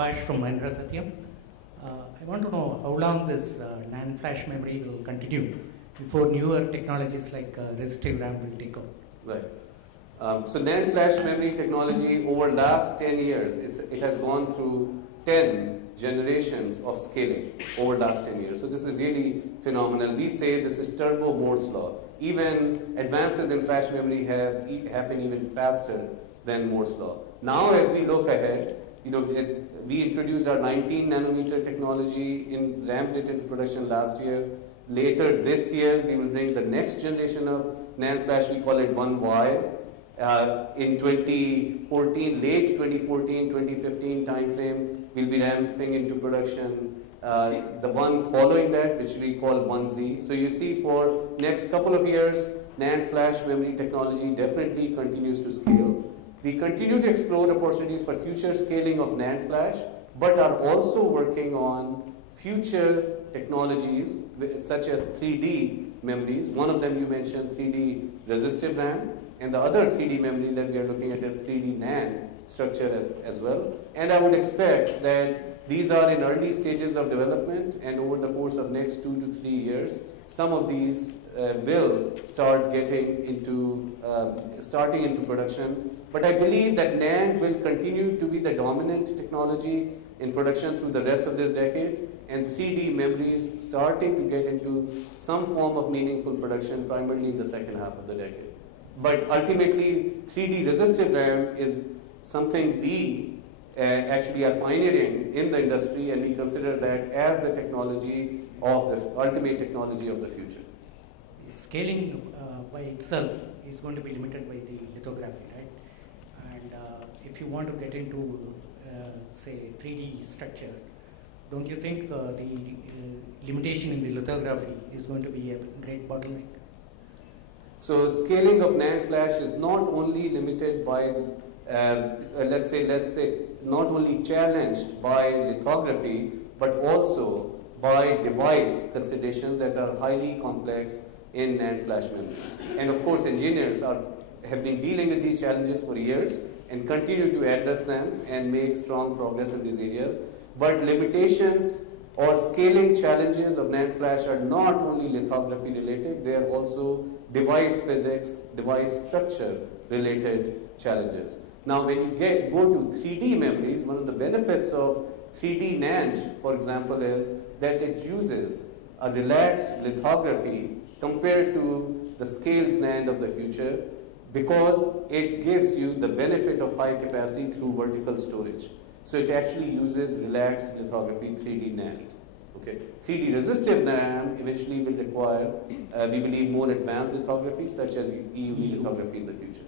Subhash from Mehrotra. I want to know how long this NAND flash memory will continue before newer technologies like resistive RAM will take over. Right. So NAND flash memory technology over last 10 years, it has gone through 10 generations of scaling over last 10 years. So this is really phenomenal. We say this is turbo Moore's law. Even advances in flash memory have happened even faster than Moore's law. Now as we look ahead, we introduced our 19 nanometer technology in ramped it into production last year. Later this year, we will bring the next generation of NAND flash, we call it 1Y. In 2014, late 2014, 2015 timeframe, we'll be ramping into production. The one following that, which we call 1Z. So you see for next couple of years, NAND flash memory technology definitely continues to scale. We continue to explore opportunities for future scaling of NAND flash, but are also working on future technologies such as 3D memories. One of them you mentioned, 3D resistive RAM, and the other 3D memory that we are looking at is 3D NAND structure as well. And I would expect that these are in early stages of development, and over the course of next 2 to 3 years, some of these will start getting into starting into production. But I believe that NAND will continue to be the dominant technology in production through the rest of this decade, and 3D memories starting to get into some form of meaningful production primarily in the second half of the decade. But ultimately, 3D resistive RAM is something we actually are pioneering in the industry, and we consider that as the technology of the ultimate technology of the future. Scaling by itself is going to be limited by the lithography, right? And if you want to get into, say, 3D structure, don't you think the limitation in the lithography is going to be a great bottleneck? So scaling of NAND flash is not only limited by, let's say, not only challenged by lithography, but also by device considerations that are highly complex in NAND flash memory. And of course, engineers have been dealing with these challenges for years and continue to address them and make strong progress in these areas. But limitations or scaling challenges of NAND flash are not only lithography related, they are also device physics, device structure related challenges. Now when you go to 3D memories, one of the benefits of 3D NAND, for example, is that it uses a relaxed lithography compared to the scaled NAND of the future, because it gives you the benefit of high capacity through vertical storage. So it actually uses relaxed lithography 3D NAND. Okay. 3D resistive NAND eventually will require, we believe, more advanced lithography such as EUV lithography in the future.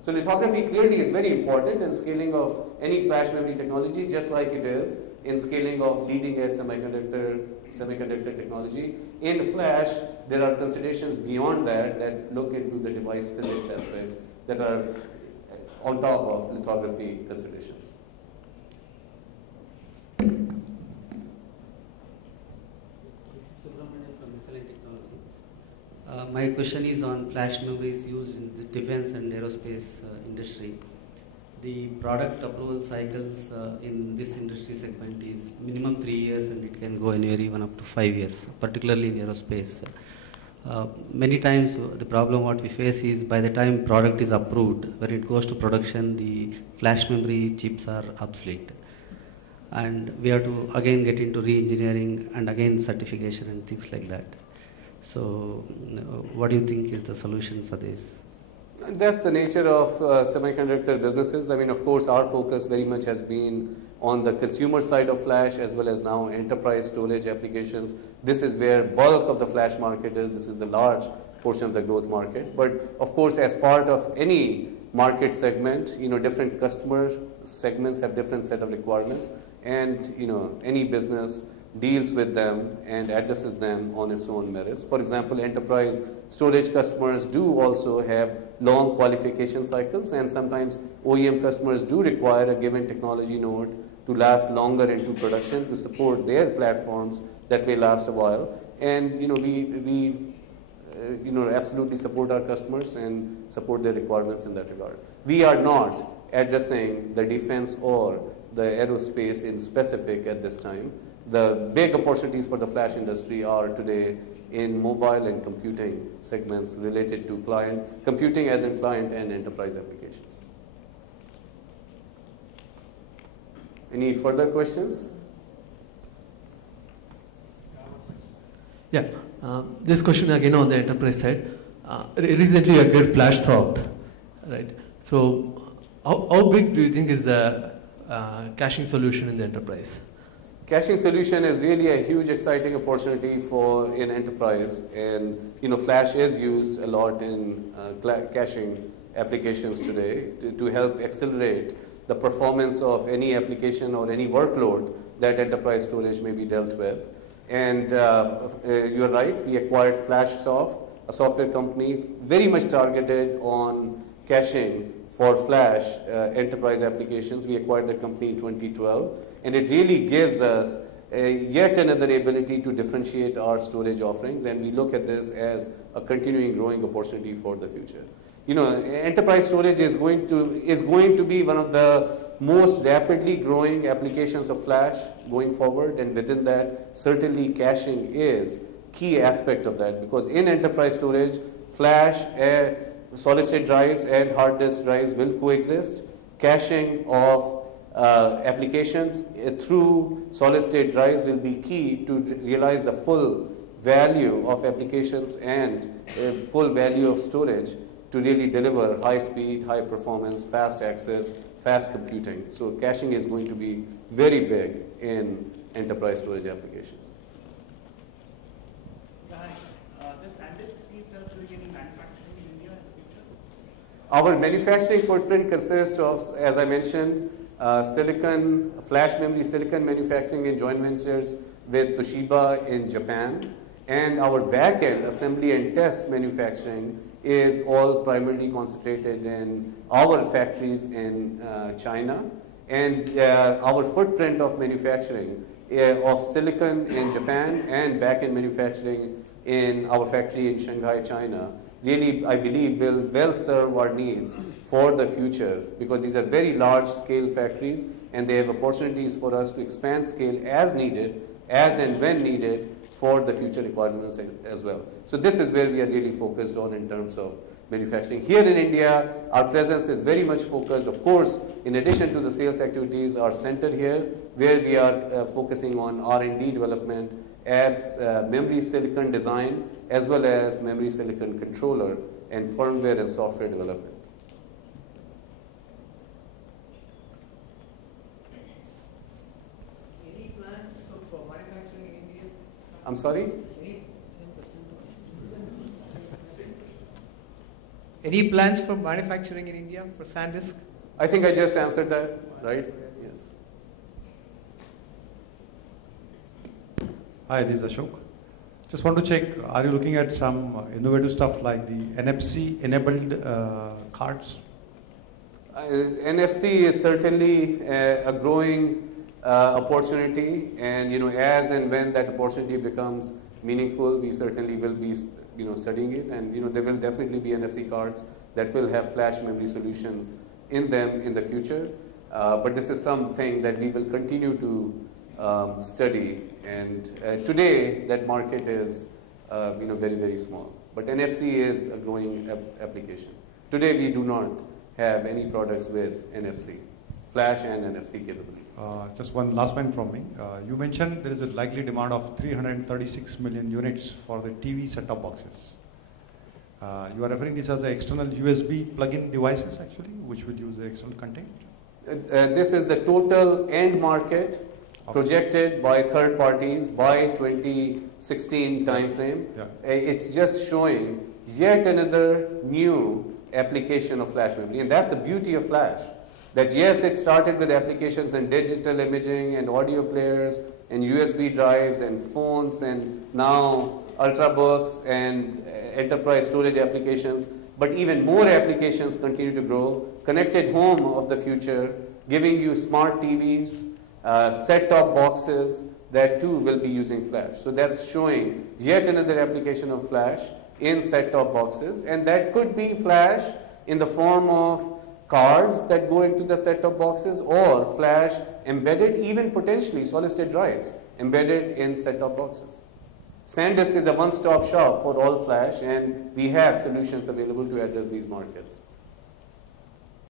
So lithography clearly is very important in scaling of any flash memory technology, just like it is in scaling of leading edge semiconductor technology. In flash, there are considerations beyond that look into the device physics aspects that are on top of lithography considerations. My question is on flash memories used in the defense and aerospace industry. The product approval cycles in this industry segment is minimum 3 years, and it can go anywhere even up to 5 years, particularly in aerospace. Many times the problem what we face is by the time product is approved, when it goes to production, the flash memory chips are obsolete. And we have to again get into re-engineering and again certification and things like that. So what do you think is the solution for this? That's the nature of semiconductor businesses. I mean, of course, our focus very much has been on the consumer side of flash as well as now enterprise storage applications. This is where bulk of the flash market is. This is the large portion of the growth market. But of course, as part of any market segment, different customer segments have different set of requirements, and any business deals with them and addresses them on its own merits. For example, enterprise storage customers do also have long qualification cycles, and sometimes OEM customers do require a given technology node to last longer into production to support their platforms that may last a while. And we absolutely support our customers and support their requirements in that regard. We are not addressing the defense or the aerospace in specific at this time. The big opportunities for the flash industry are today in mobile and computing segments related to computing as in client and enterprise applications. Any further questions? Yeah, this question again on the enterprise side. Recently you get flash throughout, right? So how big do you think is the caching solution in the enterprise? Caching solution is really a huge exciting opportunity for in enterprise, and flash is used a lot in caching applications today to help accelerate the performance of any application or any workload that enterprise storage may be dealt with. And you're right, we acquired FlashSoft, a software company very much targeted on caching for flash enterprise applications. We acquired the company in 2012, and it really gives us yet another ability to differentiate our storage offerings, and we look at this as a continuing growing opportunity for the future. Enterprise storage is going to be one of the most rapidly growing applications of flash going forward, and within that, certainly caching is key aspect of that, because in enterprise storage, flash, solid state drives and hard disk drives will coexist. Caching of applications through solid state drives will be key to realize the full value of applications and full value of storage to really deliver high speed, high performance, fast access, fast computing. So caching is going to be very big in enterprise storage applications. Does SanDisk see itself doing any manufacturing in India in the future? Our manufacturing footprint consists of, as I mentioned, flash memory silicon manufacturing in joint ventures with Toshiba in Japan, and our back-end assembly and test manufacturing is all primarily concentrated in our factories in China, and our footprint of manufacturing of silicon in Japan and back-end manufacturing in our factory in Shanghai, China, really, I believe, will well serve our needs for the future, because these are very large scale factories and they have opportunities for us to expand scale as needed, as and when needed, for the future requirements as well. So this is where we are really focused on in terms of manufacturing. Here in India, our presence is very much focused, of course, in addition to the sales activities, are centered here, where we are focusing on R&D development, as memory silicon design, as well as memory silicon controller and firmware and software development. Any plans for manufacturing in India? I'm sorry? Any plans for manufacturing in India for SanDisk? I think I just answered that, right? Yes. Hi, this is Ashok. Just want to check, are you looking at some innovative stuff like the NFC enabled cards? NFC is certainly a growing opportunity, and as and when that opportunity becomes meaningful, we certainly will be studying it, and there will definitely be NFC cards that will have flash memory solutions in them in the future. But this is something that we will continue to study, and today that market is very, very small. But NFC is a growing application. Today we do not have any products with NFC, flash and NFC capability. Just one last point from me. You mentioned there is a likely demand of 336 million units for the TV set-top boxes. You are referring this as external USB plug-in devices actually, which would use the external content? This is the total end market projected by third parties by 2016 timeframe. Yeah. It's just showing yet another new application of flash memory, and that's the beauty of flash. That yes, it started with applications in digital imaging and audio players and USB drives and phones and now ultrabooks and enterprise storage applications, but even more applications continue to grow. Connected home of the future, giving you smart TVs, set-top boxes that too will be using flash. So that's showing yet another application of flash in set-top boxes, and that could be flash in the form of cards that go into the set-top boxes, or flash embedded, even potentially solid-state drives embedded in set-top boxes. SanDisk is a one-stop shop for all flash, and we have solutions available to address these markets.